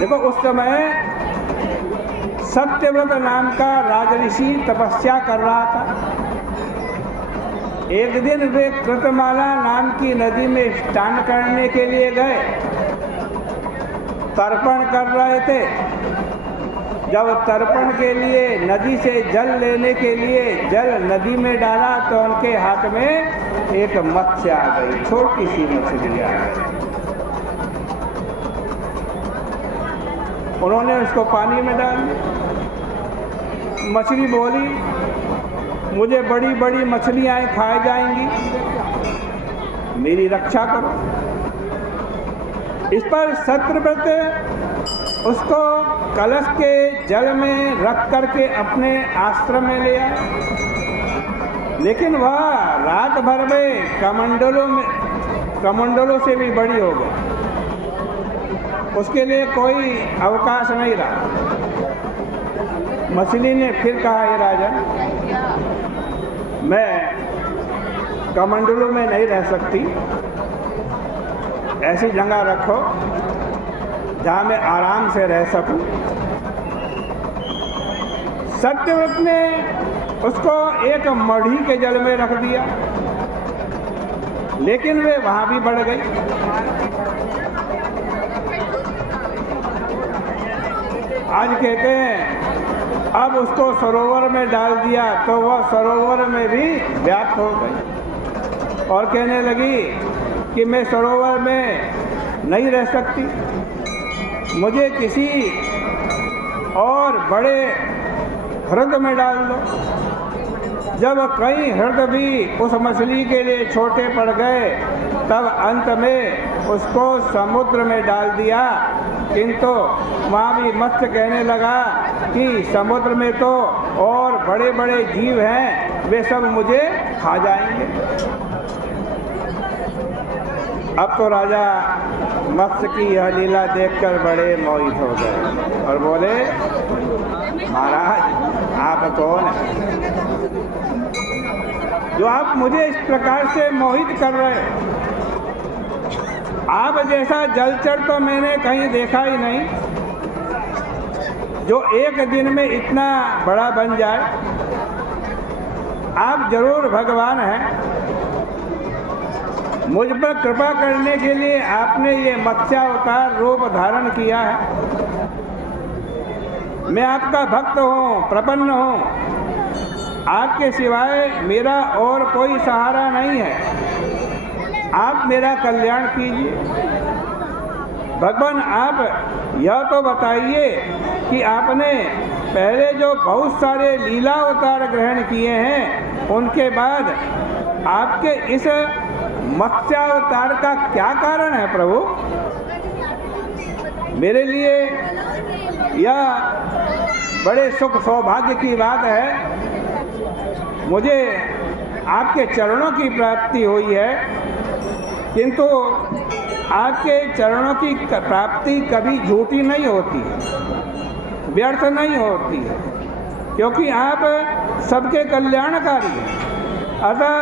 देखो, उस समय सत्यव्रत नाम का राजऋषि तपस्या कर रहा था। एक दिन वे कृतमाला नाम की नदी में स्नान करने के लिए गए, तर्पण कर रहे थे। जब तर्पण के लिए नदी से जल लेने के लिए जल नदी में डाला तो उनके हाथ में एक मत्स्य आ गई, छोटी सी मछली आ गई। उन्होंने उसको पानी में डाल दिया। मछली बोली, मुझे बड़ी बड़ी मछलियां खाई जाएंगी, मेरी रक्षा करो। इस पर सत्यव्रत उसको कलश के जल में रख करके अपने आश्रम में ले आए। लेकिन वह रात भर में कमंडलों से भी बड़ी हो गई। उसके लिए कोई अवकाश नहीं रहा। मछली ने फिर कहा, हे राजन, मैं कमंडलों में नहीं रह सकती, ऐसी जगह रखो जहाँ मैं आराम से रह सकूं। सत्यव्रत ने उसको एक मढ़ी के जल में रख दिया, लेकिन वे वहाँ भी बढ़ गई। आज कहते हैं अब उसको सरोवर में डाल दिया तो वह सरोवर में भी व्याप्त हो गई और कहने लगी कि मैं सरोवर में नहीं रह सकती, मुझे किसी और बड़े हृदय में डाल दो। जब कई हृदय भी उस मछली के लिए छोटे पड़ गए तब अंत में उसको समुद्र में डाल दिया। किंतु वहाँ भी मत्स्य कहने लगा कि समुद्र में तो और बड़े बड़े जीव हैं, वे सब मुझे खा जाएंगे। अब तो राजा मत्स्य की यह लीला देखकर बड़े मोहित हो गए और बोले, महाराज आप कौन हैं जो आप मुझे इस प्रकार से मोहित कर रहे हैं? आप जैसा जलचर तो मैंने कहीं देखा ही नहीं जो एक दिन में इतना बड़ा बन जाए। आप जरूर भगवान हैं। मुझ पर कृपा करने के लिए आपने ये मत्स्यावतार रूप धारण किया है। मैं आपका भक्त हूँ, प्रपन्न हूँ। आपके सिवाय मेरा और कोई सहारा नहीं है। आप मेरा कल्याण कीजिए। भगवान, आप यह तो बताइए कि आपने पहले जो बहुत सारे लीला अवतार ग्रहण किए हैं, उनके बाद आपके इस मत्स्यावतार का क्या कारण है प्रभु? मेरे लिए यह बड़े सुख सौभाग्य की बात है। मुझे आपके चरणों की प्राप्ति हुई है, किंतु आपके चरणों की प्राप्ति कभी झूठी नहीं होती, व्यर्थ नहीं होती है, क्योंकि आप सबके कल्याणकारी हैं। अतः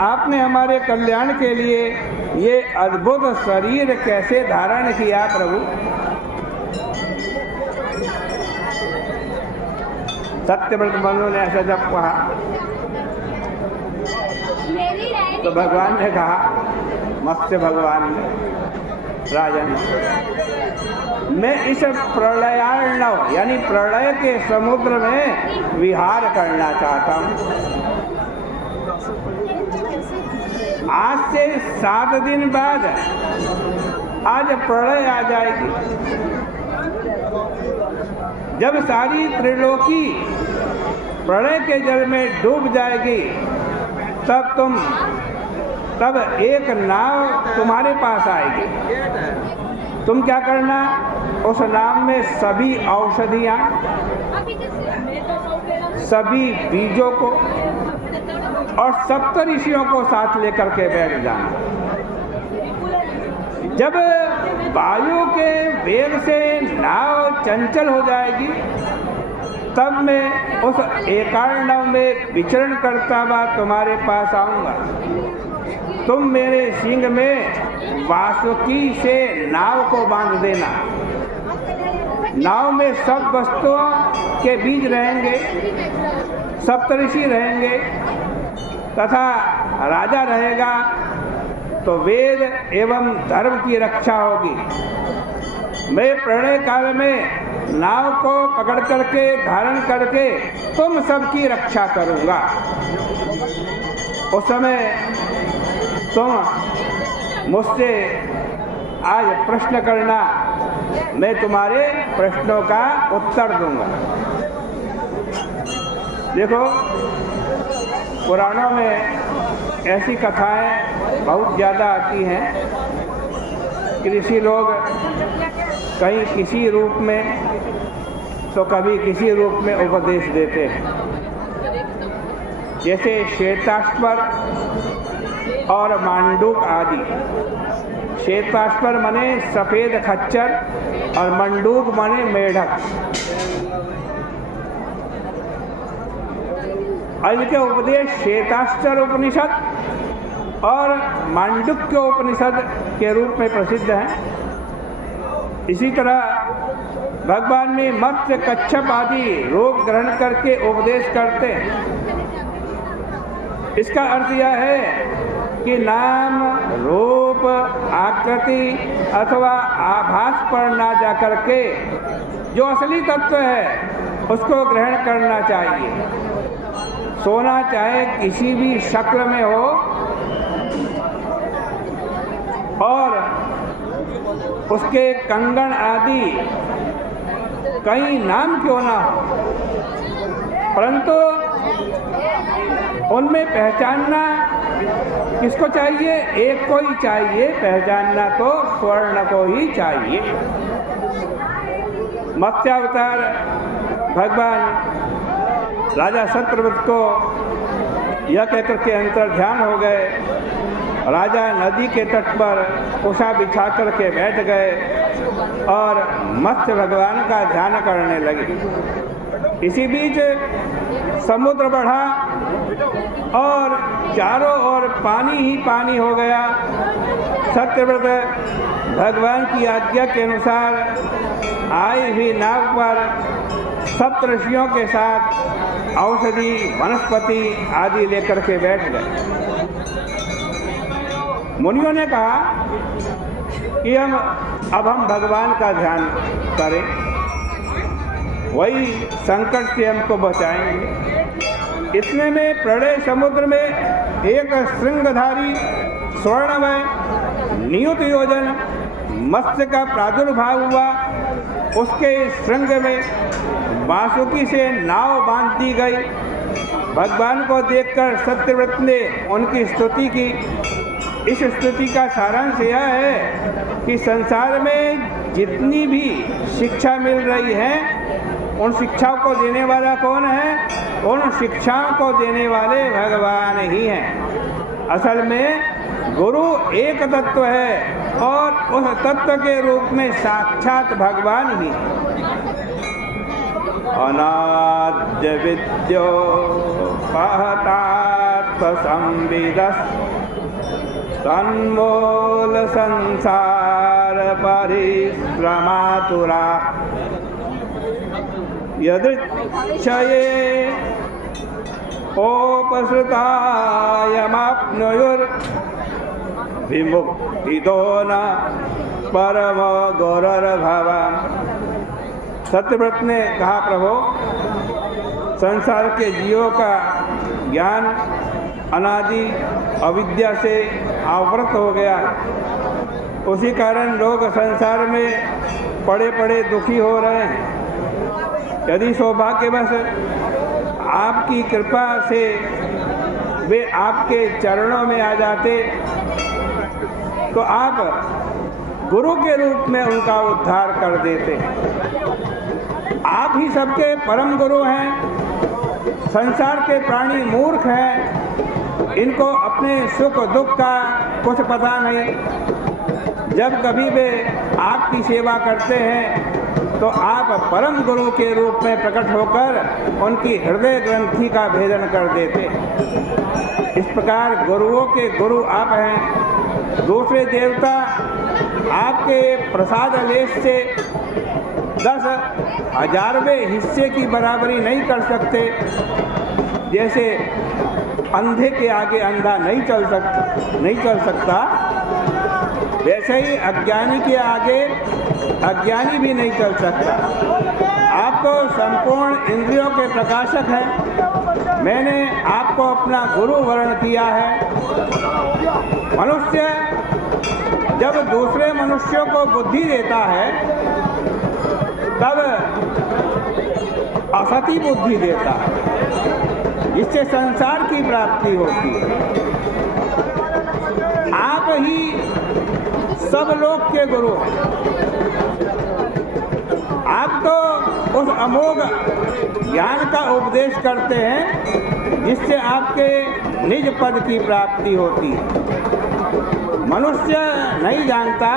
आपने हमारे कल्याण के लिए ये अद्भुत शरीर कैसे धारण किया प्रभु? सत्यव्रत मनु ने ऐसा जब कहा तो भगवान ने कहा, मत्स्य भगवान ने, राजन, मैं इस प्रलयार्णव यानी प्रलय के समुद्र में विहार करना चाहता हूँ। आज से 7 दिन बाद आज प्रलय आ जाएगी। जब सारी त्रिलोकी प्रलय के जल में डूब जाएगी तब एक नाव तुम्हारे पास आएगी। तुम क्या करना, उस नाव में सभी औषधियाँ, सभी बीजों को और सप्तऋषियों को साथ लेकर के बैठ जाना। जब वायु के वेग से नाव चंचल हो जाएगी तब मैं उस एकार्णव में विचरण करता हुआ तुम्हारे पास आऊँगा। तुम मेरे सींग में वासुकी से नाव को बांध देना नाव में सब वस्तुओं के बीज रहेंगे, सप्तऋषि रहेंगे तथा राजा रहेगा, तो वेद एवं धर्म की रक्षा होगी। मैं प्रलय काल में नाव को पकड़ करके धारण करके तुम सबकी रक्षा करूँगा। उस समय तुम मुझसे आज प्रश्न करना, मैं तुम्हारे प्रश्नों का उत्तर दूंगा। देखो, पुराणों में ऐसी कथाएं बहुत ज़्यादा आती हैं कि ऋषि लोग कहीं किसी रूप में तो कभी किसी रूप में उपदेश देते हैं। जैसे श्वेताश्वर और मांडूक आदि। श्वेताश्वर माने सफ़ेद खच्चर और मंडूक माने मेढक। इनके उपदेश श्वेताश्वर उपनिषद और मांडुक्य उपनिषद के रूप में प्रसिद्ध हैं। इसी तरह भगवान में मत्स्य, कच्छप आदि रूप ग्रहण करके उपदेश करते हैं। इसका अर्थ यह है कि नाम, रूप, आकृति अथवा आभास पर ना जाकर के जो असली तत्व है उसको ग्रहण करना चाहिए। सोना चाहे किसी भी शक्ल में हो और उसके कंगन आदि कई नाम क्यों ना हो, परंतु उनमें पहचानना किसको चाहिए? एक को ही चाहिए। पहचानना तो स्वर्ण को ही चाहिए। मत्स्यावतार भगवान राजा सत्यव्रत को यह कहकर के अंतर ध्यान हो गए। राजा नदी के तट पर कुशा बिछा कर के बैठ गए और मत्स्य भगवान का ध्यान करने लगे। इसी बीच समुद्र बढ़ा और चारों ओर पानी ही पानी हो गया। सत्यव्रत भगवान की आज्ञा के अनुसार आई हुई नाव पर सप्तऋषियों के साथ औषधि, वनस्पति आदि लेकर के बैठ गए। मुनियों ने कहा कि अब हम भगवान का ध्यान करें, वही संकट से हमको बचाएंगे। इतने में प्रलय समुद्र में एक श्रृंगधारी स्वर्णमय नियुत योजन मत्स्य का प्रादुर्भाव हुआ। उसके श्रृंग में बांसुकी से नाव बांध दी गई। भगवान को देखकर सत्यव्रत ने उनकी स्तुति की। इस स्तुति का सारांश यह है कि संसार में जितनी भी शिक्षा मिल रही है उन शिक्षाओं को देने वाला कौन है? उन शिक्षाओं को देने वाले भगवान ही हैं। असल में गुरु एक तत्व है और उस तत्व के रूप में साक्षात भगवान ही है। अनाद्य विद्यो पहतार्थ संविदस् तन्मूल संसार परिश्रमातुरा यदृच्छये उपसृतायमाप्नुयुर् विमुक्तितो न परम गौरर्भव। सत्यव्रत ने कहा, प्रभु, संसार के जीवों का ज्ञान अनादि अविद्या से आवृत हो गया। उसी कारण लोग संसार में पड़े पड़े दुखी हो रहे हैं। यदि सौभाग्यवश आपकी कृपा से वे आपके चरणों में आ जाते तो आप गुरु के रूप में उनका उद्धार कर देते। आप ही सबके परम गुरु हैं। संसार के प्राणी मूर्ख हैं, इनको अपने सुख दुख का कुछ पता नहीं। जब कभी वे आपकी सेवा करते हैं तो आप परम गुरु के रूप में प्रकट होकर उनकी हृदय ग्रंथि का भेदन कर देते। इस प्रकार गुरुओं के गुरु आप हैं। दूसरे देवता आपके प्रसाद लेश से 10,000वें हिस्से की बराबरी नहीं कर सकते। जैसे अंधे के आगे अंधा नहीं चल सकता, वैसे ही अज्ञानी के आगे अज्ञानी भी नहीं चल सकता। आप तो संपूर्ण इंद्रियों के प्रकाशक हैं। मैंने आपको अपना गुरु वर्ण किया है। मनुष्य जब दूसरे मनुष्यों को बुद्धि देता है तब असती बुद्धि देता है, जिससे संसार की प्राप्ति होती है। आप ही सब लोग के गुरु हैं। आप तो उस अमोघ ज्ञान का उपदेश करते हैं जिससे आपके निज पद की प्राप्ति होती है। मनुष्य नहीं जानता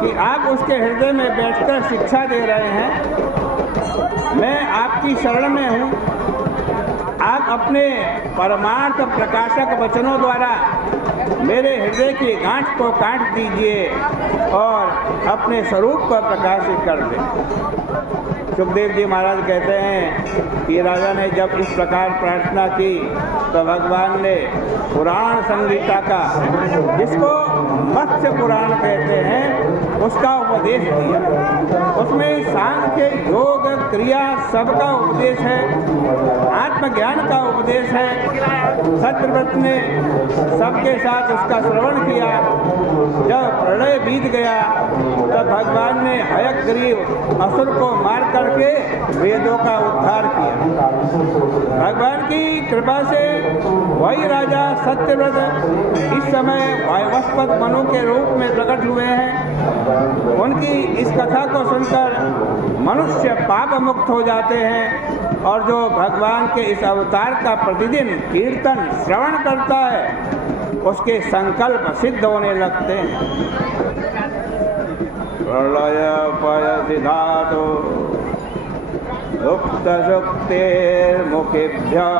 कि आप उसके हृदय में बैठकर शिक्षा दे रहे हैं। मैं आपकी शरण में हूँ। आप अपने परमार्थ प्रकाशक वचनों द्वारा मेरे हृदय की गांठ को काट दीजिए और अपने स्वरूप को प्रकाशित कर दें। सुखदेव जी महाराज कहते हैं कि राजा ने जब इस प्रकार प्रार्थना की तो भगवान ने पुराण संहिता का, जिसको मत्स्य पुराण कहते हैं, उसका उपदेश दिया। उसमें सांख्य, योग, क्रिया सबका उपदेश है, आत्मज्ञान का उपदेश है। सत्यव्रत ने सबके साथ उसका श्रवण किया। जब प्रलय बीत गया तब भगवान ने हयग्रीव असुर को मार करके वेदों का उद्धार किया। भगवान की कृपा से वही राजा सत्यव्रत इस समय वायवस्पत मनु के रूप में प्रकट हुए हैं। उनकी इस कथा को सुनकर मनुष्य पाप मुक्त हो जाते हैं और जो भगवान के इस अवतार का प्रतिदिन कीर्तन श्रवण करता है उसके संकल्प सिद्ध होने लगते हैं। प्रलय पयसि धातु सुप्त सुप्तेर्मुखेभ्यः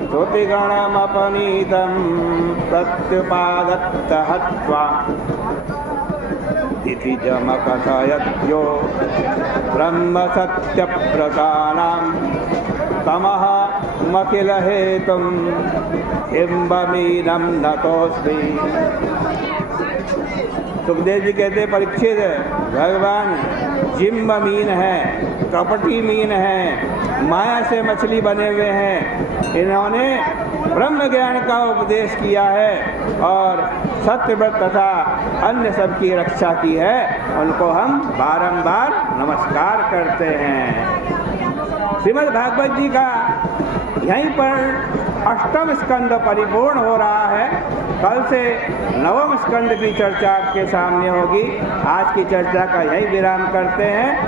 श्रुतिगणमपनीतं प्रत्युपादत्त हत्वा इति जमकथयत्यो ब्रह्म सत्यप्रदानां तमः मखिल हेतुं हिम्बमीनं नतोऽस्मि। सुखदेव जी कहते परीक्षित, भगवान जिम्ब मीन है, कपटी मीन है, माया से मछली बने हुए हैं। इन्होंने ब्रह्म ज्ञान का उपदेश किया है और सत्यव्रत तथा अन्य सब की रक्षा की है। उनको हम बारंबार नमस्कार करते हैं। श्रीमद् भागवत जी का यहीं पर अष्टम स्कंद परिपूर्ण हो रहा है। कल से नवम स्कंद की चर्चा आपके सामने होगी। आज की चर्चा का यही विराम करते हैं।